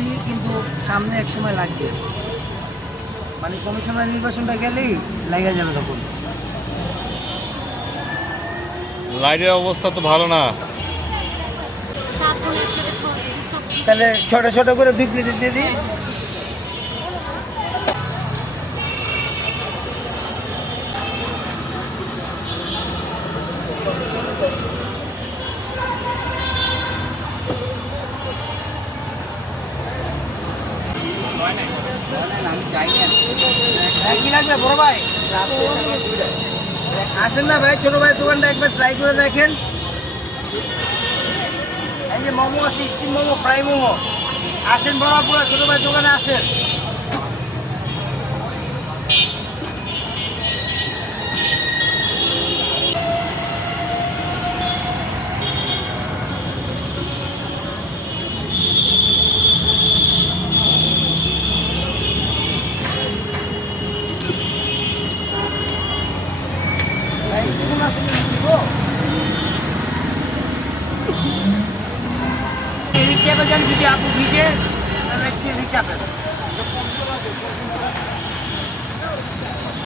করি, কিন্তু সামনে এক সময় লাগবে, মানে কমিশনার নির্বাচনটা গেলেই লাগা যাবে তখন। লাইটের অবস্থা তো ভালো না। তাহলে ছোট ছোট করে 2 প্লেট দিয়ে দিই। আমি চাই না কি লাগবে বড় ভাই, আসেন না ভাই, ছোট ভাই দোকানটা একবার ট্রাই করে দেখেন। এই যে মোমো আছে, স্টিম মোমো, ফ্রাই মোমো, আসেন বড়পুরা ছোট ভাই দোকানে আসেন। রিক্সা করে যান, যদি আপু ভিজে তাহলে একটু রিক্সা পেবেন।